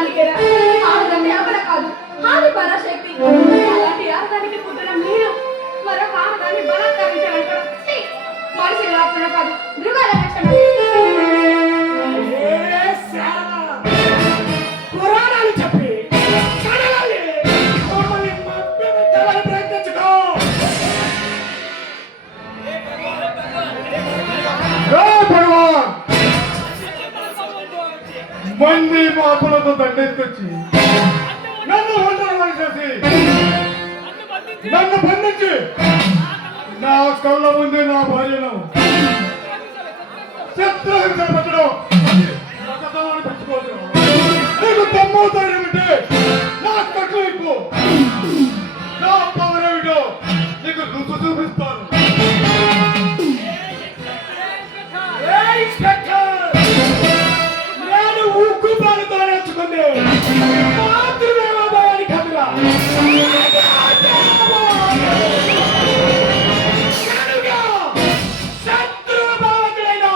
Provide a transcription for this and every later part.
ఆడదానికే ఆడదంటే అమల కాదు ఆది పరాశక్తి. అలాంటి ఆడదానికి పుట్టిన మీరు మరొక ఆడదాన్ని బలాత్కరించాలనుకోవడం మనిషి లక్షణ కాదు, మృగాల లక్షణం. పురాణాలు చెప్పి ప్రయత్నించుకో. మంది పాపలతో దండెత్తుకొచ్చి నన్ను ఒంటరి చేసి నన్ను బంధించి నా కళ్ళ ముందే నా భార్యను చిత్రహింస పెట్టడం పెంచుకోవచ్చు. నీకు తమ్మవుతాడు ఏమిటి? నా కట్లు ఇప్పు, నా పవర్ ఏమిటో నీకు రుచి చూపిస్తాను. నేను ఉక్కు పాలతో నేర్చుకుంది మాతృమేమో భయాన్ని కదురా. శత్రువు భావకులైన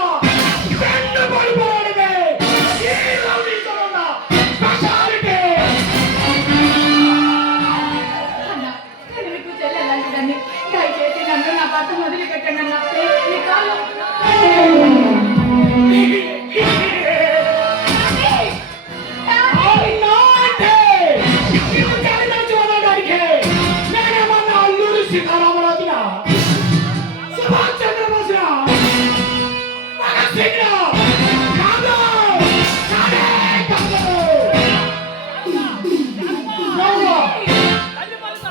రెండు పడిపోవడమే ఈ రౌడీతో ఉన్న స్పెషాలిటీ. అన్న నేను మీకు చెల్లెలాంటిదాన్ని, దయచేసి నన్ను నా భర్త వదిలిపెట్టండి అన్న. నీ కాళ్ళు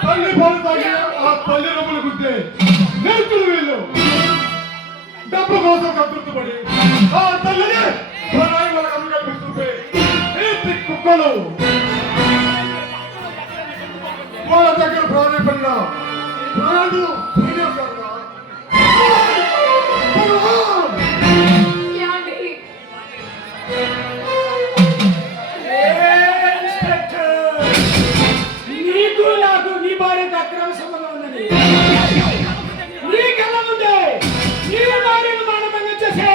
తల్లి పాలు తాగి ఆ తల్లి రొమ్ములు గుద్దే నేర్చులు వీళ్ళు డబ్బు కోసం కట్టుబడి ఆ తల్లిని పరాయి వాళ్ళ కన్ను కనిపిస్తుంటే నీతి కుక్కలు వాళ్ళ దగ్గర ప్రాధాన్యపడిన ప్రాణులు నీకు నాకు నీ భార్యతో అక్రమ సంబంధం ఉన్నది. నీ కళ్ళ ముందే నీ భార్యను మానభంగం చేసే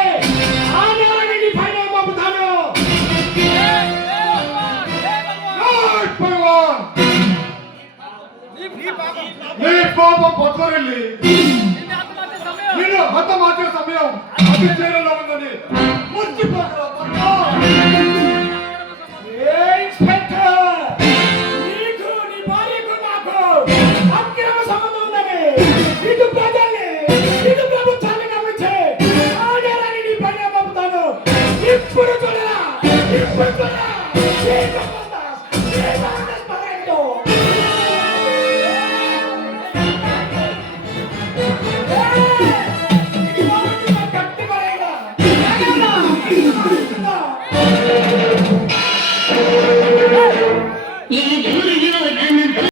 ఆ నేలని నీ పైన పంపుతాను. నీ పాపం పొత్తరెళ్ళి నేను హత మార్చే సమయం అతి చేరలో ఉందని మర్చిపోగల నీకు నీ భార్యకు నాకు అక్రమ సంబంధం ఉన్నది. ఇటు ప్రజల్ని ఇటు ప్రభుత్వాన్ని నమ్మించే ఆ నేలని నీ పైన పంపుతాను. ఇప్పుడు చూడరా, ఇప్పుడు చూడరా. ఈ